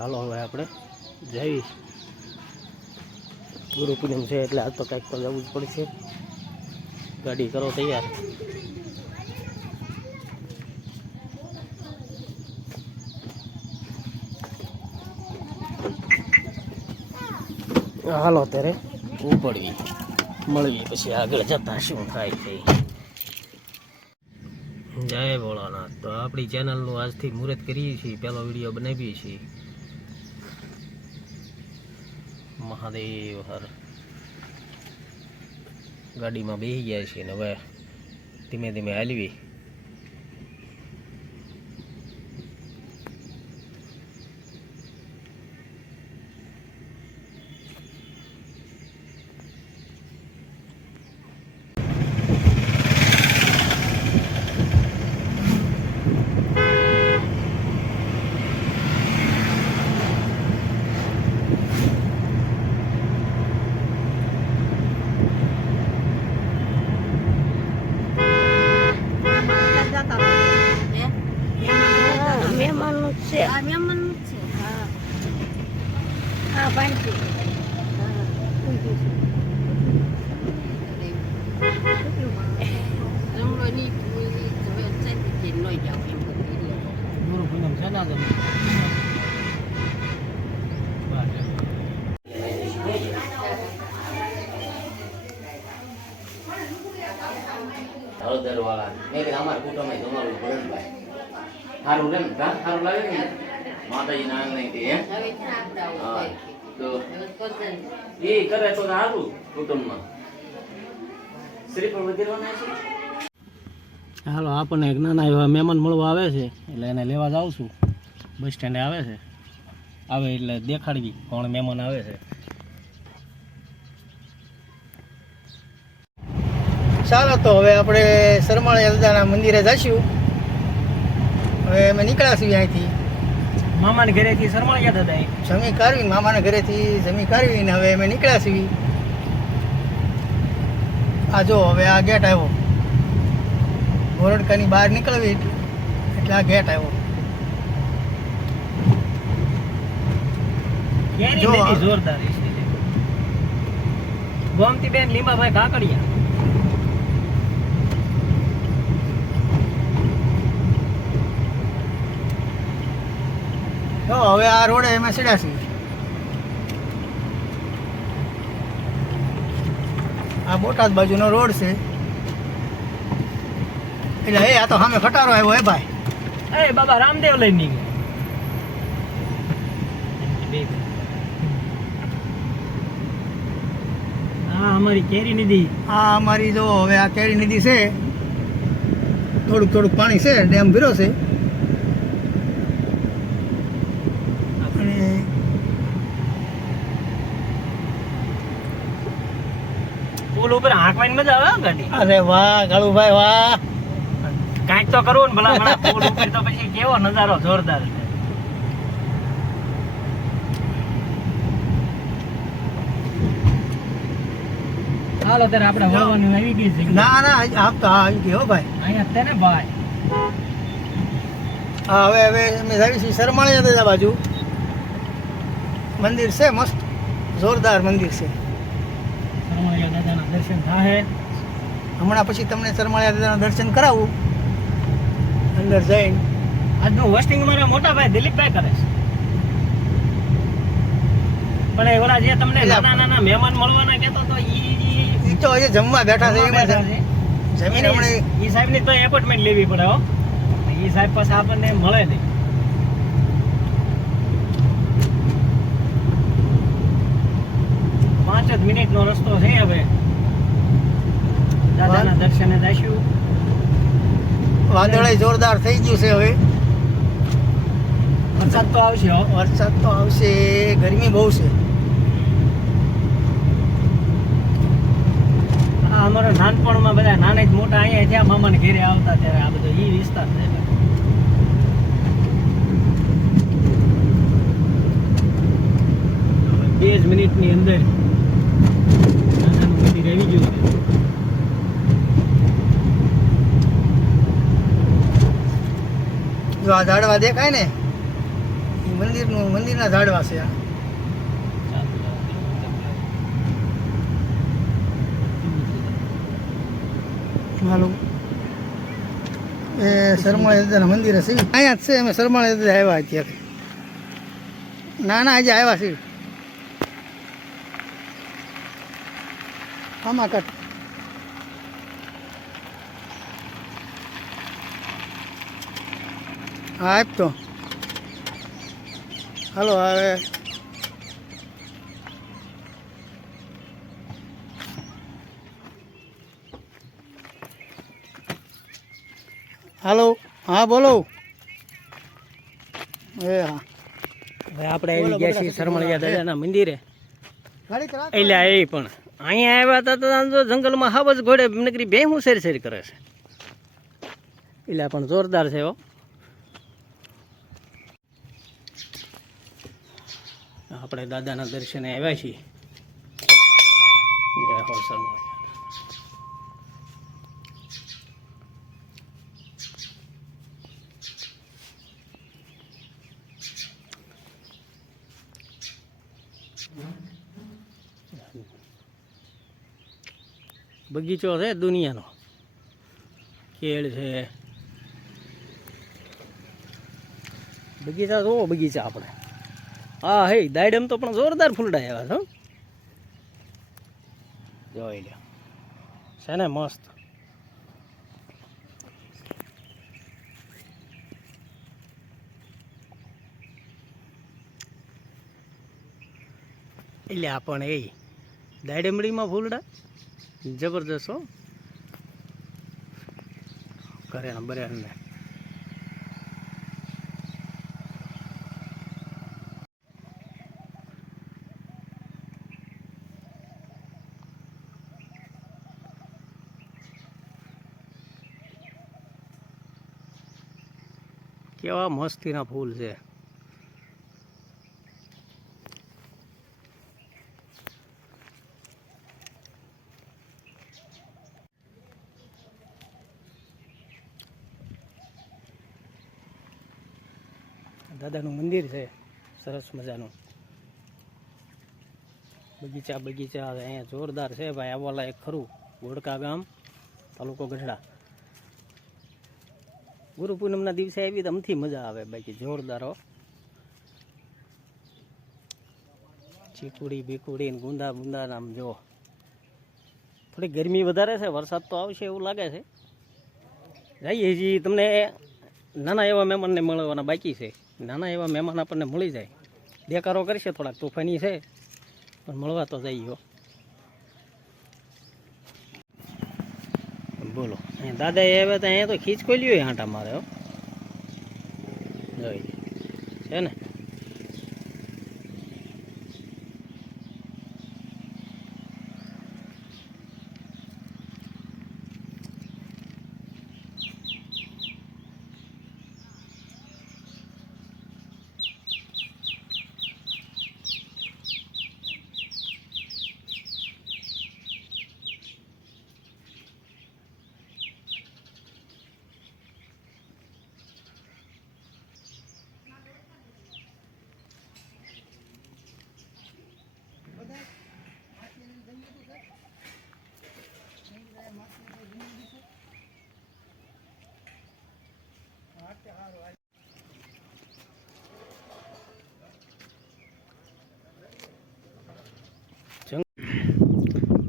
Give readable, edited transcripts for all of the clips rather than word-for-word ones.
હાલો હવે આપણે જઈ ગુરુ પૂનમ છે એટલે આજ તો કંઈક તો જવું જ પડશે. ગાડી કરો તૈયાર. હાલો અત્યારે ઉપડવી મળવી પછી આગળ જતા શું થાય છે. જય ભોળાનાથ. તો આપણી ચેનલનું આજથી મુહૂર્ત કરીએ છીએ, પહેલો વિડીયો બનાવીએ છીએ. મહાદેવ હર. ગાડીમાં બેસી ગયા છીએ ને હવે ધીમે ધીમે હાલવી. હળદર વાળા મેં કે અમારા કુટુંબ તમારું ભરતભાઈ સારું રેમ સારું લાગે ને માતાજી ના નહીં તે હા તો એ કરે તો સારું કુટુંબમાં શ્રીફળ વધેરવાના છે. હાલો આપણને એક નાના એવા મહેમાન મળવા આવે છે એટલે એને લેવા જાઉં છું. બસ સ્ટેન્ડે આવે છે, આવે એટલે દેખાડવી કોણ મહેમાન આવે છે. ચાલો તો હવે આપણે સરમાળિયા દાદાના મંદિરે જઈશું. હવે અમે નીકળ્યા છીએ અહીંથી મામાના ઘરેથી સરમાળિયા દાદા જમી કાઢવીને મામાના ઘરેથી જમી કાઢવીને હવે અમે નીકળ્યા છીએ. આ જો હવે આ ગેટ આવ્યો, ગોરડકાની બહાર નીકળવી એટલે આ ગેટ આવ્યો. જોરદાર ગોમતી બેન લીંબાભાઈ કાકડિયા. તો હવે આ રોડે એમાં સીડ્યા છીએ. આ બોટાદ બાજુનો રોડ છે એટલે એ આ તો સામે ખટારો આવ્યો. હે ભાઈ એ બાબા રામદેવ લઈ નીકળ્યો. હા અમારી કેરી નિધિ. હા અમારી જો હવે આ કેરી નિધિ છે. થોડુંક થોડુંક પાણી છે, ડેમ ભર્યો છે. પુલ ઉપર હાંકવાની મજા આવે ગાડી. અરે વાહ કાળુભાઈ વાહ, કાંઈક તો કરવું ને ભલા ભલા પુલ ઉપર તો પછી કેવો નજારો જોરદાર છે. હાલો ત્યારે આપણે હવાનું આવી ગઈ છે. ના ના આપ તો આવી ગયો ભાઈ અહીંયા અત્યારે ભાઈ. હા હવે હવે અમે આવી છીએ સરમાળિયા દાદા બાજુ. મંદિર છે મસ્ત જોરદાર મંદિર છે. સરમાળિયા દાદાના દર્શન થાય હમણાં પછી તમને સરમાળિયા દાદાના દર્શન કરાવું અંદર જઈને. આજનું હોસ્ટિંગ મારા મોટા ભાઈ દિલીપભાઈ કરે છે. પણ એ ઓલા જે તમને નાના નાના મહેમાન મળવાના કહેતો તો ઈ તો હજી જમવા બેઠા છે. જમીન હમણાં ઈ સાહેબની તો એપોઇન્ટમેન્ટ લેવી પડે હો. ઈ સાહેબ પાસે આપણને મળે નહીં. પાંચ જ મિનિટનો રસ્તો છે. હવે દાદાના દર્શને જઈશું. વાદળાઈ જોરદાર થઈ ગયું છે. હવે વરસાદ તો આવશે. વરસાદ તો આવશે, ગરમી બહુ છે. અમારા નાનપણમાં બધા નાના જ મોટા અહીંયા જ્યાં મામાને ઘેરે આવતા ત્યારે આ બધો ઈ વિસ્તાર છે. 2 જ મિનિટની અંદર નાનાનું મંદિર આવી ગયું છે. જો આ ઝાડવા દેખાય ને એ મંદિરના ઝાડવા છે આ. હાલો એ શરમાળી દાદાના મંદિરે છે અહીંયા જ છે. અમે શરમાળી દાદા આવ્યા અત્યારે. ના ના આજે આવ્યા છે. આમાં કટ હા આપ તો હાલો હવે હાલો હા બોલો એ હા ભાઈ આપણે આવી ગયા છીએ શરમળિયા દાદાના મંદિરે. ગાડી ચલા એટલે એ પણ અહીંયા આવ્યા હતા તો આમ જો જંગલમાં હાવ જ ઘોડે નકરી બે હું શેર શેર કરે છે. એટલે પણ જોરદાર છે હો. આપણે દાદાના દર્શને આવ્યા છીએ. જય હો શરમળિયા. બગીચો છે દુનિયાનો. કેળ છે, બગીચા જોવો બગીચા આપણે. હા હે દાયડમ તો પણ જોરદાર ફૂલડા આવ્યા છે. જોઈ લ્યો છે ને મસ્ત. એટલે આ પણ એ દાયડમડીમાં ફૂલડા જબરદસ્ત હો. કરે ને બરે ને કેવા મસ્તીના ફૂલ છે. દાદાનું મંદિર છે સરસ મજાનું. બગીચા અહીંયા જોરદાર છે ભાઈ. આવવાલા એક ખરું ગોળકા ગામ, તાલુકો ગઢડા. ગુરુ પૂનમના દિવસે આવી તો અમથી મજા આવે. બાકી જોરદાર હો. ચીકુડી બીકુડી ને ગુંદા બુંદા આમ જો. થોડી ગરમી વધારે છે, વરસાદ તો આવશે એવું લાગે છે. જઈએ હજી તમને નાના એવા મહેમાનને મળવાના બાકી છે. નાના એવા મહેમાન આપણને મળી જાય. દેકારો કરશે થોડાક તોફાની છે પણ મળવા તો જઈએ. બોલો દાદા એ આવ્યા તો અહીંયા તો ખીચકોલીઓ આંટા મારે હો. જોઈ છે ને.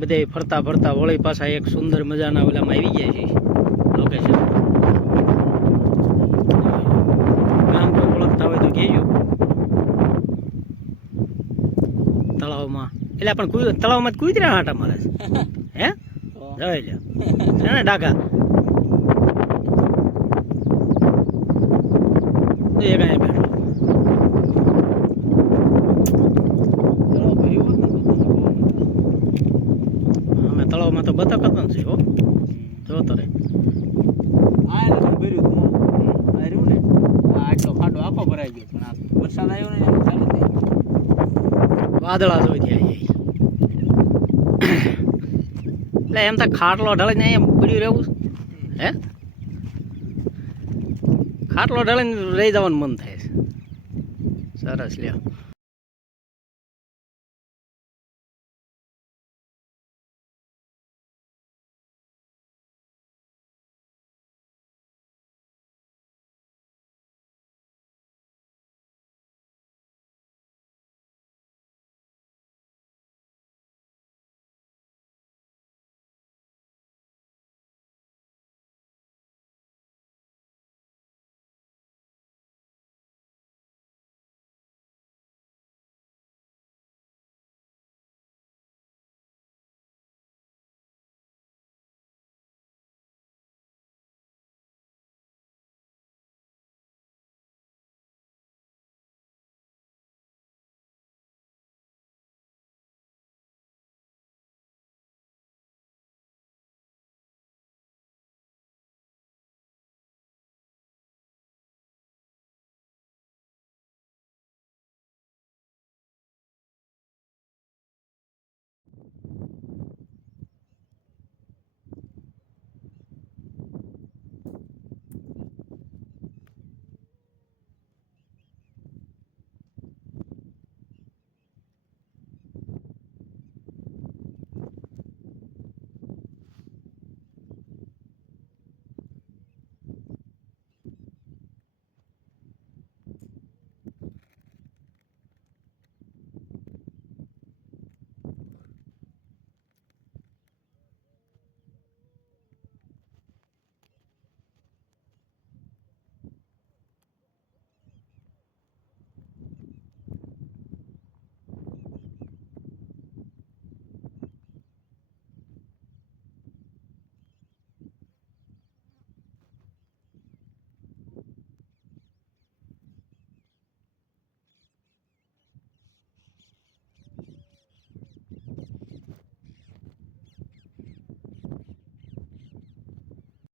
બધે ફરતા ફરતા વળી પાછા એક સુંદર મજાના ઓલામાં આવી ગયા છે લોકેશન. ગામ તો ઓળખતા હોય તો કહેજો. તળાવમાં એટલે પણ તળાવમાં કૂતરા આંટા મારે છે. હે જોઈ લ્યો છે ને ડાકા. એક અહીંયા બેઠો. અમે તળાવમાં તો બતક હતા છે હો. જોતો રે રહ્યું ને આટલો ખાડો આખો ભરાઈ ગયો. પણ આ વરસાદ આવ્યો ને ચાલુ થઈ ગયું. વાદળા જોઈ ત્યાં એટલે એમ તો ખાટલો ઢળીને અહીંયા પડ્યું રહેવું. હે ખાટલો ઢળીને રહી જવાનું મન થાય છે. સરસ લ્યો